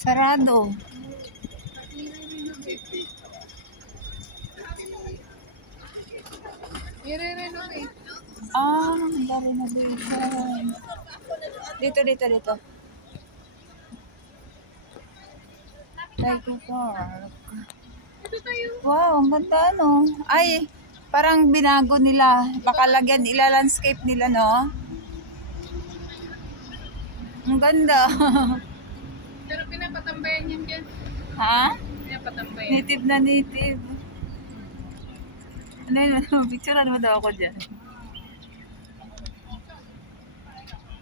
Sarado. I-renovate. Ah, dami na dito. Dito. Eco Park. Ito tayo. Wow, ang ganda no. Ay, parang binago nila. Baka lagyan, ila-landscape nila, no? Ang ganda. Pero pinapatambayan yan dyan. Ha? Pinapatambayan. Native na native. Ano yun? Picturean mo daw ako dyan.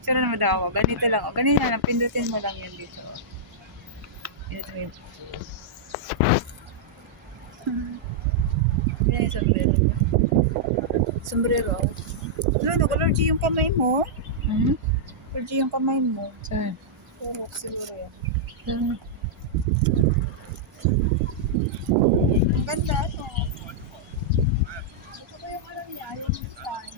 Picturean mo daw ako. Ganito lang. O, ganito lang. Pindutin mo lang yan dito. Ito yun. Yan yung sombrero. Sombrero. Ano, nag-allergy yung kamay mo? Hmm? Allergy yung kamay mo. Saan? Oo, siguro yan. Saan? Ang ganda, ano? Ito ba yung ano niya? Yung design?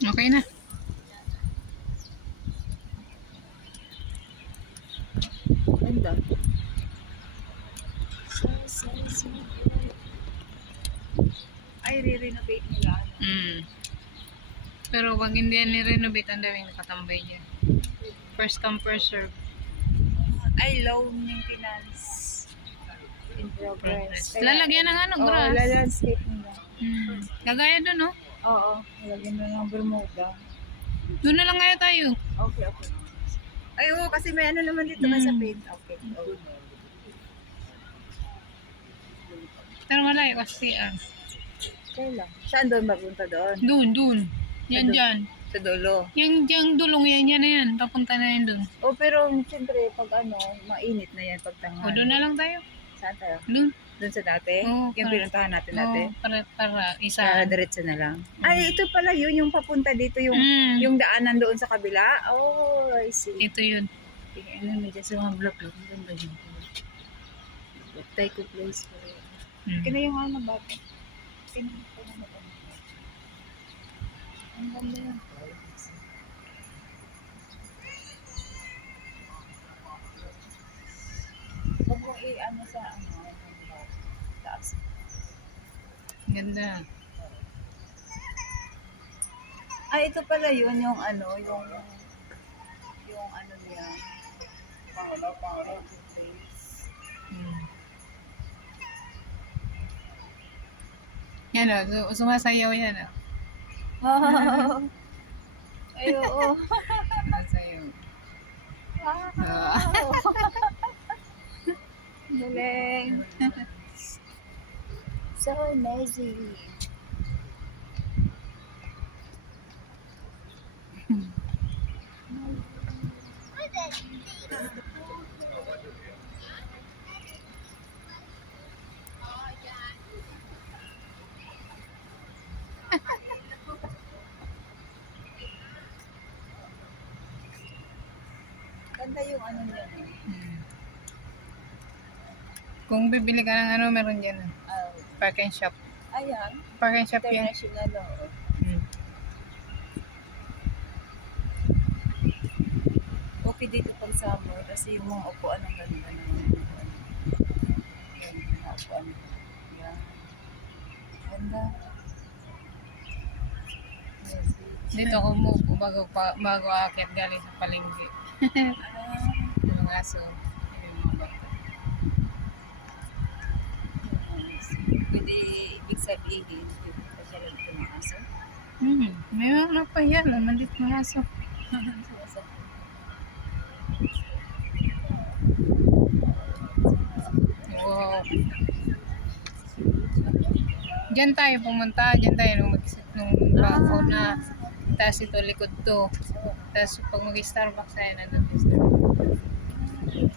Okay na. Ganda. Ay, re-renovate nila. Pero pag hindi yan ni-renovate, ang daming nakatambay dyan. First come, first serve. Ay, low maintenance in progress. Lalagyan ng ano, grass. Oo, lalandscape nila. Gagaya dun, no? Oo, lalagyan na ng Bermuda. Doon na lang kaya tayo. Okay. Ay, oo, kasi may ano naman dito, may sa paint. Okay. Pero malayo kasi, Okay lang. Saan doon mapunta doon? Doon. Yan dyan. Sa dulo. Yung dulong yan na yan. Papunta na yan doon. Oh, pero siyempre, pag ano, mainit na yan pag O, tanghali. doon na lang tayo. Saan tayo? Doon. Doon sa dati? Oo, Yung para- pinuntahan natin dati? Para isa. Diretso na lang. Ay, ito pala yun, yung papunta dito, yung daanan doon sa kabila. Oh, I see. Ito yun. Ano naman dyan sa mga block-block. Ang ganda yun. Taiko place. Kina yung ano ba? Ang ganda yun. Huwag mo i-ano sa ano. Taas. Ganda. Ay, ito pala yun, yung ano, yung ano niya. Taiko place. Yan o. Sumasayaw yan o. Wow. Ay, oo. Sumasayaw. Wow. Galing. So amazing. Ganda yung ano niya. Kung bibili ka ng ano, meron dyan. Park and shop. Ayan. Park and shop yan. International law. Okay dito pag summer kasi yung mga upuan ng ganda ng mga upuan. Yan. Ganda. Dito ako umupo bago aakyat galing sa palengke. Yung mga aso. Yung mga bata. Pwede ibig sabihin, pa siya lang ito ng aso. May mga pahiya naman dito mga aso. Wow. Diyan tayo pumunta. Diyan tayo nung mag-isip nung bago na tapos ito likod to. Oo. Tapos pag mag-Starbucks tayo na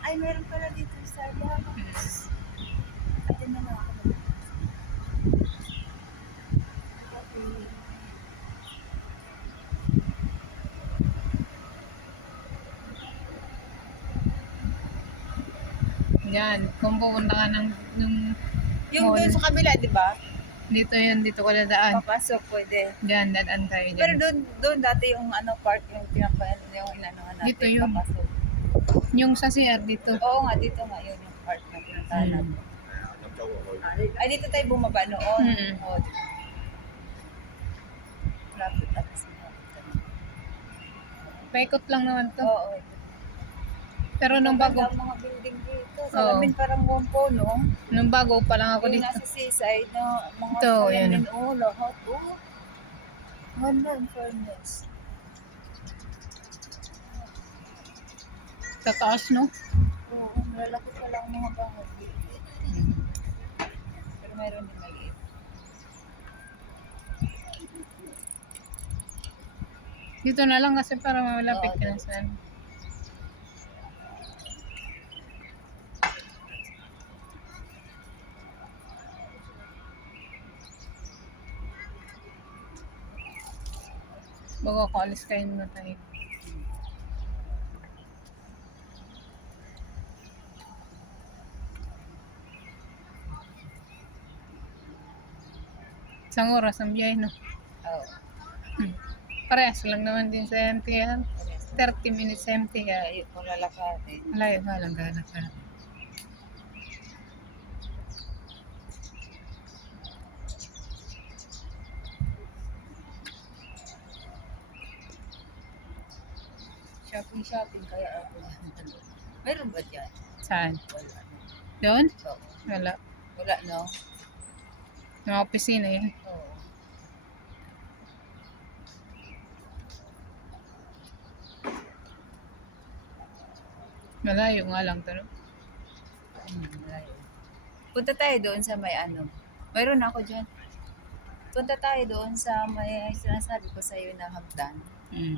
Ay, meron pala dito sa Starbucks. Atin na lang ako. Yan, kung pupunta ka ng Yung mall. doon sa kabila, di ba? Dito yun, dito ka dadaan. Papasok, pwede. Diyan, dadaan tayo dyan. Pero doon dati yung park, yung pinapayan, yung inanohan natin. Dito yun. Papasok. Yung sa CR dito. Oo nga, dito nga yun yung park na pinuntahan natin. Ay, dito tayo bumaba noon. Mm. Oo. Lapit tapos. Paikot lang naman to. Oo. Pero nung bago, Ang mga building dito. Oo. Salamin parang Wompo, no? nung bago pa lang ako Yung dito. nasa seaside na mga Ito, salamin. yan. Oo, lahat. Oo. Ganda ang fairness. Sa taas, no? Oo, malalaki pa lang mga bahay. Pero mayroon din maliit. Dito na lang kasi para malapit Oo, ka na sa ano. Bago ako alis kayo na tayo. Isang oras ang biyahe, no? Oo. Parehas lang naman din sa MTR. 30 minutes sa MTR. Kaya kung lalakarin. Malayo nga lang ganap ka. Shopping kaya ako. Meron ba dyan? Saan? Wala. Doon? Oo. Wala. Wala, no? Mga opisina yun. Oo. Malayo nga lang to, no? Malayo. Punta tayo doon sa may ano. Mayroon ako dyan. Punta tayo doon sa may sinasabi ko sa iyo na hagdan. Mm.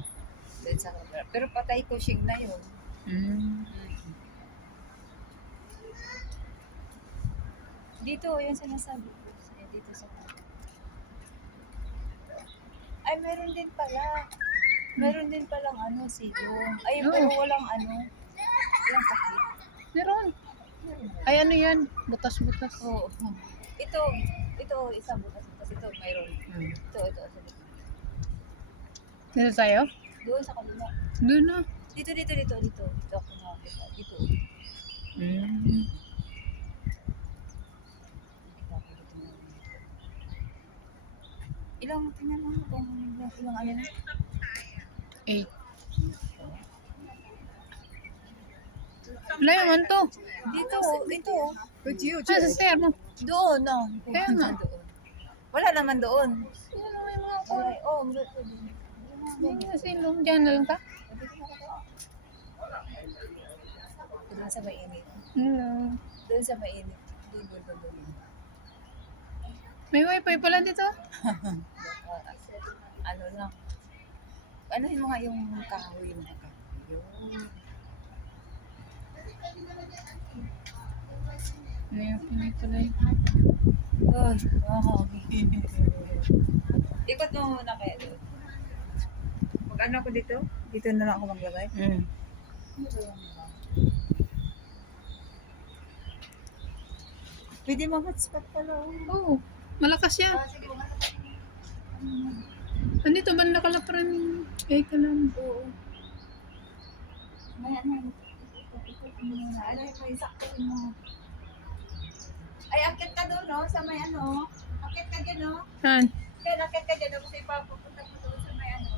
Doon sa pero patay ko shig na yun. Mm. Dito, yung sinasabi ko. Dito sa ay, meron din pala. Meron din palang ano, silong. Ay, Oo. pero walang ano. Walang takip. Meron. Ay, ano yan? Butas-butas. Oo. Ito, isang butas. Ito, mayroon. Mm. Ito. Dito tayo? Doon sa kanila. Doon na. Dito. Dito ako nakakita. Dito. Mm. Ilang, tingnan mo kung ilang ano na. 8. Wala naman to. Dito. Ah, sa stair mo. Doon, no. Kaya nga. Doon. Wala naman doon. Yan ang may mga Ay, oh, doon. silong. Diyan na lang ka? Doon sa mainit. Hello. Doon sa mainit. Doon. May wifi pala dito. Ano lang. Ano yung mga yung kahoy, yung mga kahoy. Yun. Ano yung pinituloy? Ay, wow. Ikot mo muna kaya doon. Pag ano ako dito? Dito na lang ako maglagay. Mm. Pwede mag-hotspot pala. Oo. Malakas yan. Sige, Andito ba nakalaparan? Ay, ka lang. oo. May ano. Ikot mo muna. Ano yung sakto mo. Ay, akit ka doon, no? Sa may ano. Akit ka dyan, no? Saan? Kaya akit ka dyan, no? Kasi papupunta ko doon sa may ano.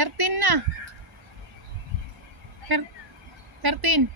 13 na. 13.